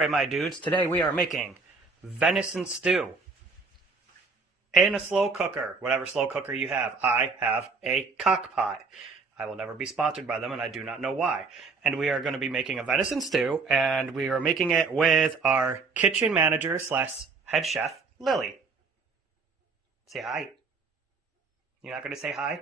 Alright, my dudes, today we are making venison stew in a slow cooker, whatever slow cooker you have. I have a crock pot. I will never be sponsored by them, and I do not know why. And we are going to be making a venison stew, and we are making it with our kitchen manager slash head chef, Lily. Say hi. You're not going to say hi?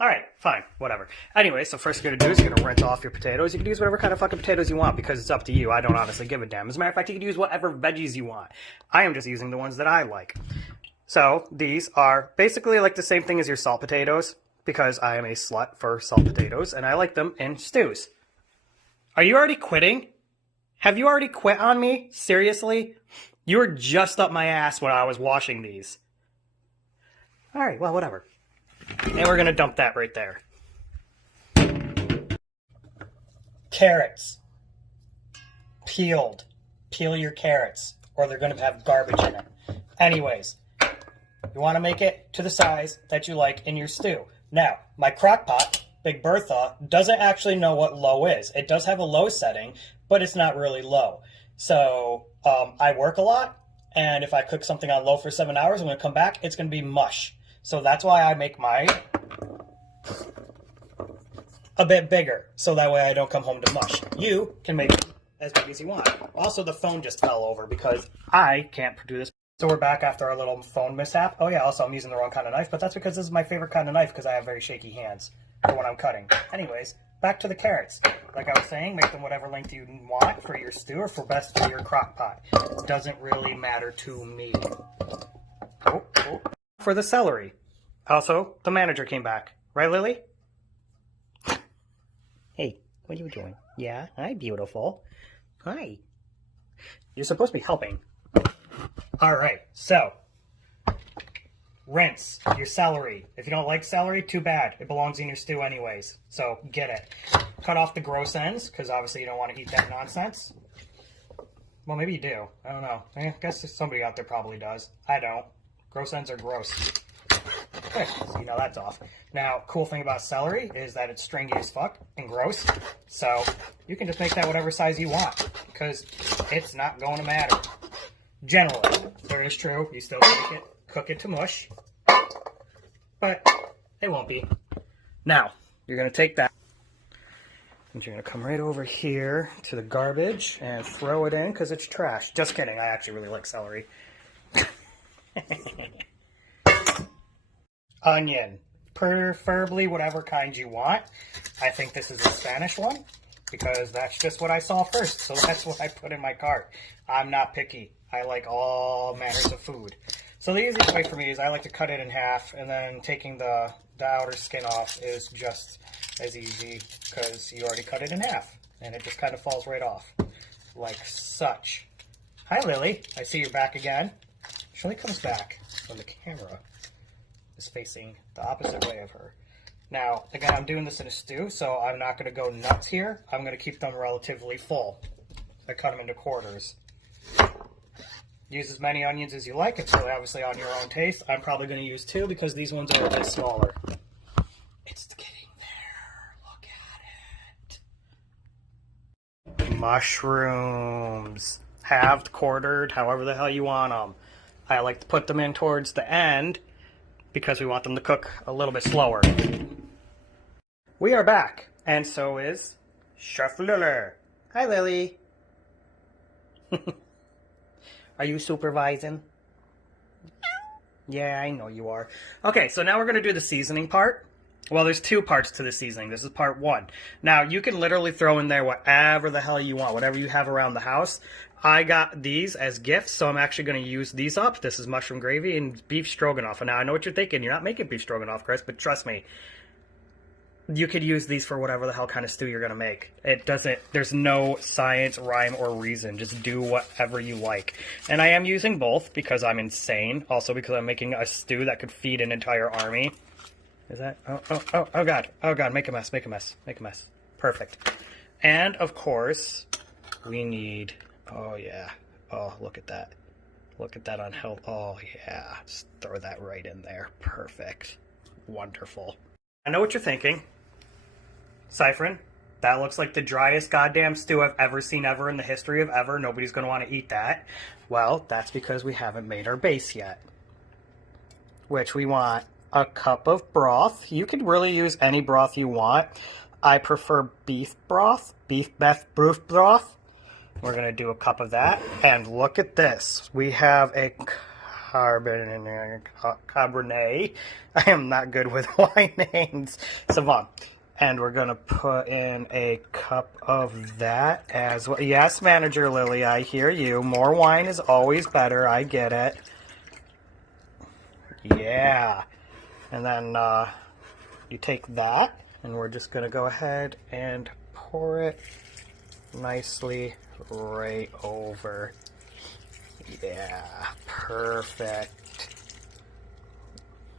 Alright, fine, whatever. Anyway, so first you're going to do is you're going to rinse off your potatoes. You can use whatever kind of fucking potatoes you want because it's up to you. I don't honestly give a damn. As a matter of fact, you can use whatever veggies you want. I am just using the ones that I like. So these are basically like the same thing as your salt potatoes because I am a slut for salt potatoes and I like them in stews. Are you already quitting? Have you already quit on me? Seriously? You were just up my ass when I was washing these. Alright, well, whatever. And we're going to dump that right there. Carrots. Peeled. Peel your carrots, or they're going to have garbage in it. Anyways, you want to make it to the size that you like in your stew. Now, my crock pot, Big Bertha, doesn't actually know what low is. It does have a low setting, but it's not really low. So, I work a lot, and if I cook something on low for 7 hours, when I come back, it's going to be mush. So that's why I make mine a bit bigger, so that way I don't come home to mush. You can make it as big as you want. Also, the phone just fell over because I can't do this. So we're back after our little phone mishap. Oh yeah, also I'm using the wrong kind of knife, but that's because this is my favorite kind of knife because I have very shaky hands for when I'm cutting. Anyways, back to the carrots. Like I was saying, make them whatever length you want for your stew or for best for your crock pot. It doesn't really matter to me. Oh. For the celery. Also, the manager came back. Right, Lily? Hey, what are you doing? Yeah, hi, beautiful. Hi. You're supposed to be helping. Alright, so. Rinse your celery. If you don't like celery, too bad. It belongs in your stew anyways. So, get it. Cut off the gross ends, because obviously you don't want to eat that nonsense. Well, maybe you do. I don't know. I guess somebody out there probably does. I don't. Gross ends are gross. Okay, so you know that's off. Now, cool thing about celery is that it's stringy as fuck and gross. So, you can just make that whatever size you want. Because it's not going to matter. Generally. So it is true. You still cook it to mush. But it won't be. Now, you're going to take that. And you're going to come right over here to the garbage and throw it in because it's trash. Just kidding. I actually really like celery. Onion, preferably whatever kind you want. I think this is a Spanish one because that's just what I saw first, so that's what I put in my cart. I'm not picky. I like all manners of food. So the easiest way for me is I like to cut it in half, and then taking the outer skin off is just as easy because you already cut it in half, and it just kind of falls right off, like such. Hi, Lily. I see you're back again. She only comes back when the camera is facing the opposite way of her. Now, again, I'm doing this in a stew, so I'm not going to go nuts here. I'm going to keep them relatively full. I cut them into quarters. Use as many onions as you like. It's really obviously on your own taste. I'm probably going to use 2 because these ones are a bit smaller. It's getting there. Look at it. Mushrooms. Halved, quartered, however the hell you want them. I like to put them in towards the end because we want them to cook a little bit slower. We are back, and so is Chef Lily. Hi, Lily. Are you supervising? Yeah, I know you are. Okay, so now we're going to do the seasoning part. Well, there's 2 parts to the seasoning. This is part 1. Now, you can literally throw in there whatever the hell you want, whatever you have around the house. I got these as gifts, so I'm actually going to use these up. This is mushroom gravy and beef stroganoff. And now I know what you're thinking. You're not making beef stroganoff, Chris, but trust me. You could use these for whatever the hell kind of stew you're going to make. There's no science, rhyme, or reason. Just do whatever you like. And I am using both because I'm insane. Also because I'm making a stew that could feed an entire army. Is that? Oh, God. Oh, God. Make a mess. Perfect. And, of course, we need... Oh, yeah. Oh, look at that. Look at that on health. Oh, yeah. Just throw that right in there. Perfect. Wonderful. I know what you're thinking. Cyphrin, That looks like the driest goddamn stew I've ever seen ever in the history of ever. Nobody's going to want to eat that. Well, that's because we haven't made our base yet. Which we want a cup of broth. You could really use any broth you want. I prefer beef broth. Beef broth. We're going to do a cup of that. And look at this. We have a Cabernet. I am not good with wine names. Savon. And we're going to put in a cup of that as well. Yes, Manager Lily, I hear you. More wine is always better. I get it. Yeah. And then you take that, and we're just going to go ahead and pour it nicely right over. Yeah, perfect.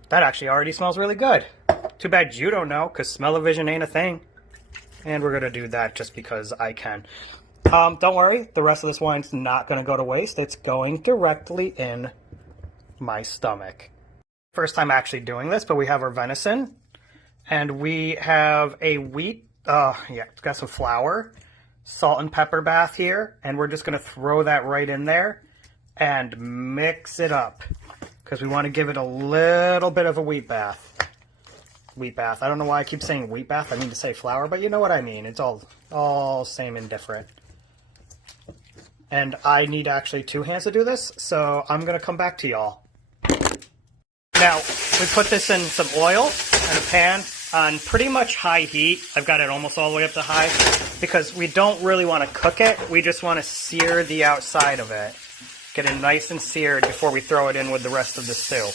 That actually already smells really good. Too bad you don't know, because smell-o-vision ain't a thing. And we're going to do that just because I can. Don't worry, the rest of this wine's not going to go to waste. It's going directly in my stomach. First time actually doing this, but we have our venison. And we have a wheat, it's got some flour, salt and pepper bath here. And we're just going to throw that right in there and mix it up. Because we want to give it a little bit of a wheat bath. Wheat bath. I don't know why I keep saying wheat bath. I mean to say flour, but you know what I mean. It's all same and different. And I need actually 2 hands to do this, so I'm going to come back to y'all. Now, we put this in some oil in a pan on pretty much high heat. I've got it almost all the way up to high because we don't really want to cook it. We just want to sear the outside of it. Get it nice and seared before we throw it in with the rest of the stew.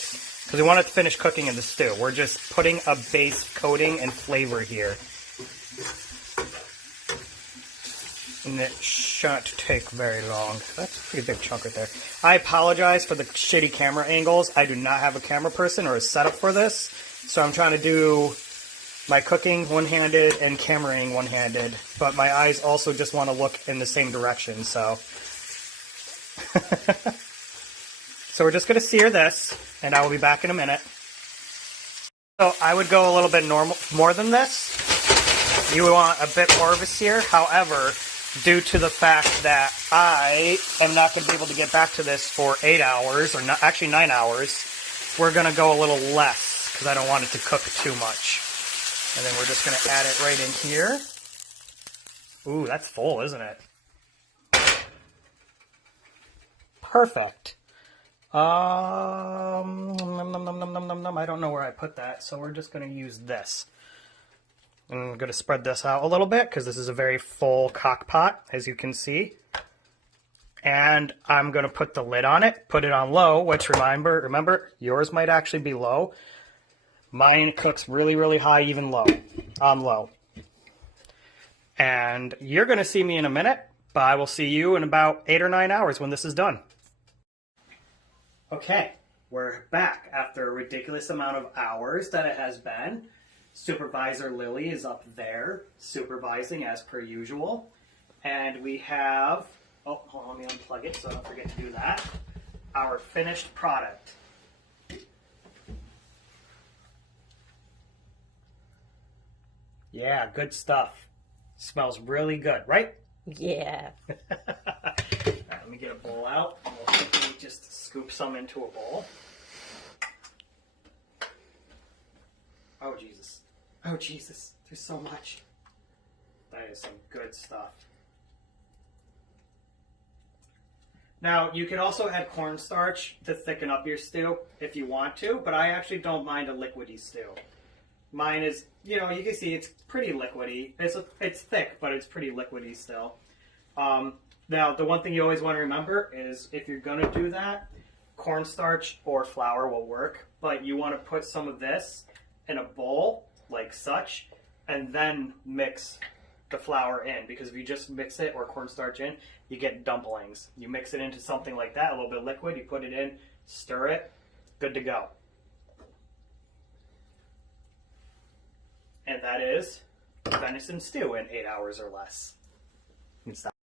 Because we want it to finish cooking in the stew. We're just putting a base coating and flavor here. And it shouldn't take very long. That's a pretty big chunk right there. I apologize for the shitty camera angles. I do not have a camera person or a setup for this. So I'm trying to do my cooking one-handed and cameraing one-handed. But my eyes also just want to look in the same direction, so... So we're just going to sear this, and I will be back in a minute. So I would go a little bit more than this. You want a bit more of a sear. However, due to the fact that I am not going to be able to get back to this for 8 hours, or not, actually 9 hours, we're going to go a little less, because I don't want it to cook too much. And then we're just going to add it right in here. Ooh, that's full, isn't it? Perfect. I don't know where I put that, so we're just going to use this. I'm going to spread this out a little bit because this is a very full crock pot, as you can see. And I'm going to put the lid on it, put it on low, which remember, yours might actually be low. Mine cooks really, really high, even low, on low. And you're going to see me in a minute, but I will see you in about 8 or 9 hours when this is done. Okay, we're back after a ridiculous amount of hours that it has been. Supervisor Lily is up there, supervising as per usual. And we have, oh, hold on, let me unplug it so I don't forget to do that. Our finished product. Yeah, good stuff. Smells really good, right? Yeah. All right, let me get a bowl out. And we'll quickly just scoop some into a bowl. Oh, Jesus. Oh, Jesus. There's so much. That is some good stuff. Now, you can also add cornstarch to thicken up your stew if you want to, but I actually don't mind a liquidy stew. Mine is, you know, you can see it's pretty liquidy. It's thick, but it's pretty liquidy still. Now, the one thing you always want to remember is if you're going to do that, cornstarch or flour will work, but you want to put some of this in a bowl, like such, and then mix the flour in, because if you just mix it or cornstarch in, you get dumplings. You mix it into something like that, a little bit liquid, you put it in, stir it, good to go. And that is venison stew in 8 hours or less.